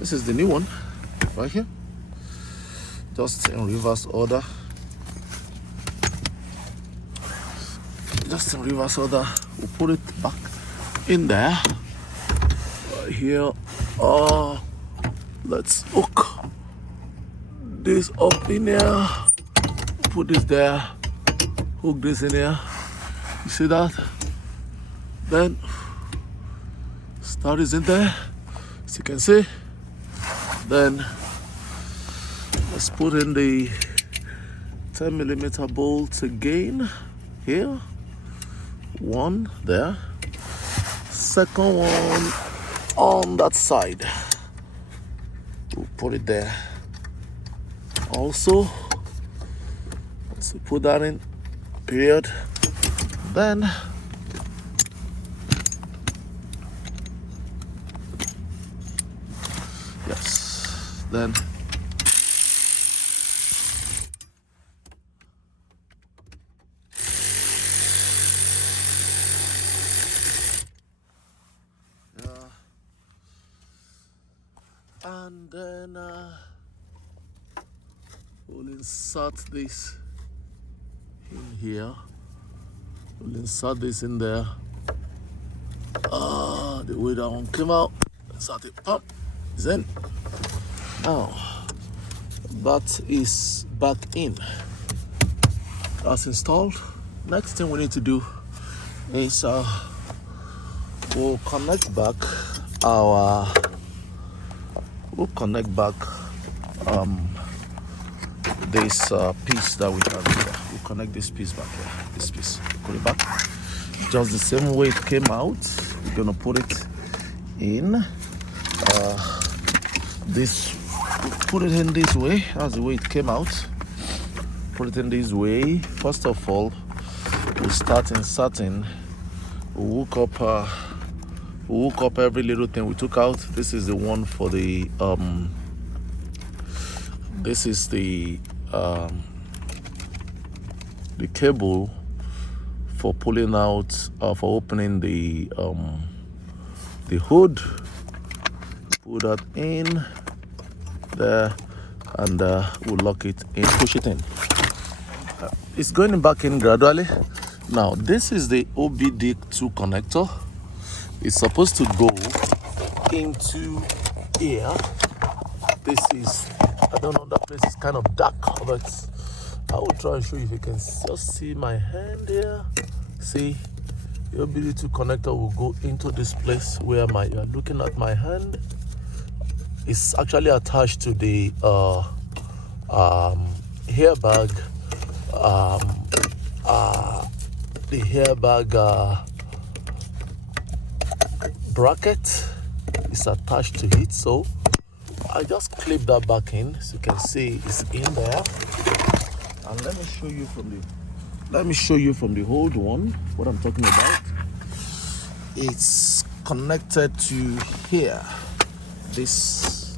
This is the new one right here, just in reverse order. Just in reverse order. We'll put it back in there. Right here. Let's hook this up in here. Put this there. Hook this in here. You see that? Then start is in there, as you can see. Then let's put in the 10mm bolts again here. One there, second one on that side. We'll put it there also. Let's put that in, period. Then yes, then and then we'll insert this in here. We'll insert this in there. The way that one came out, insert it up, is in. Now that is back in. That's installed. Next thing we need to do is we'll connect back this piece that we have here. We'll connect this piece back here. This piece. Put it back. Just the same way it came out. We're gonna put it in. Put it in this way. That's the way it came out. Put it in this way. First of all, we'll start inserting. We'll hook up every little thing we took out. This is the one for the this is the cable for pulling out for opening the hood. Put that in there, and we'll lock it in, push it in. It's going back in gradually. Now this is the OBD2 connector. It's supposed to go into here. This is, I don't know, that place is kind of dark, but I will try and show you if you can just see my hand here. See, the OBD2 connector will go into this place where you're looking at my hand. It's actually attached to the airbag. The airbag bracket is attached to it, so I just clip that back in, so you can see it's in there. And let me show you from the old one what I'm talking about. It's connected to here, this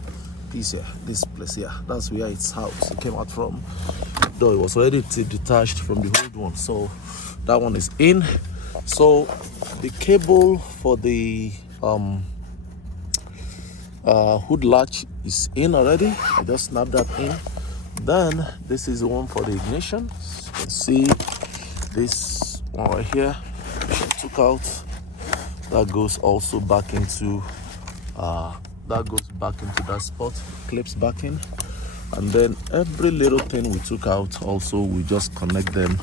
piece here, this place here. That's where its house it came out from, though it was already detached from the old one. So that one is in. So the cable for the hood latch is in already. I just snapped that in. Then this is the one for the ignition. As you can see, this one right here, which I took out, that goes also back into that spot, clips back in. And then every little thing we took out also, we just connect them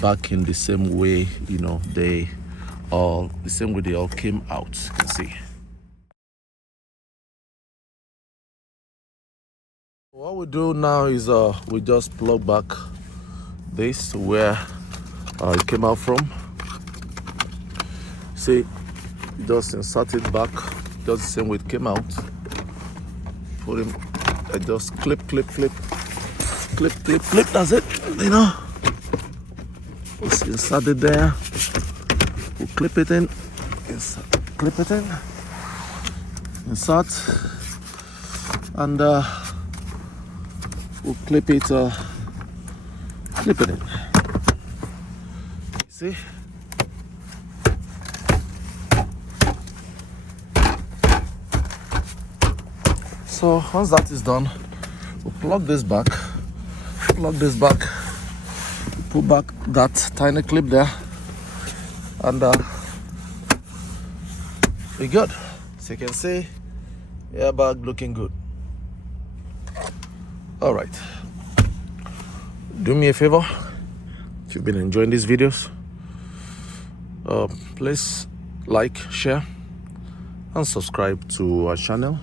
back in the same way, you know, they all came out. You can see. What we do now is we just plug back this to where it came out from. See, just insert it back just the same way it came out. Put him, just clip. That's it. You know, just insert it there. We'll clip it in. Clip it in. Insert, and we'll clip it in. See? So once that is done, we'll plug this back, put back that tiny clip there, and we're good. So you can see, airbag looking good. All right, do me a favor, if you've been enjoying these videos, please like, share, and subscribe to our channel.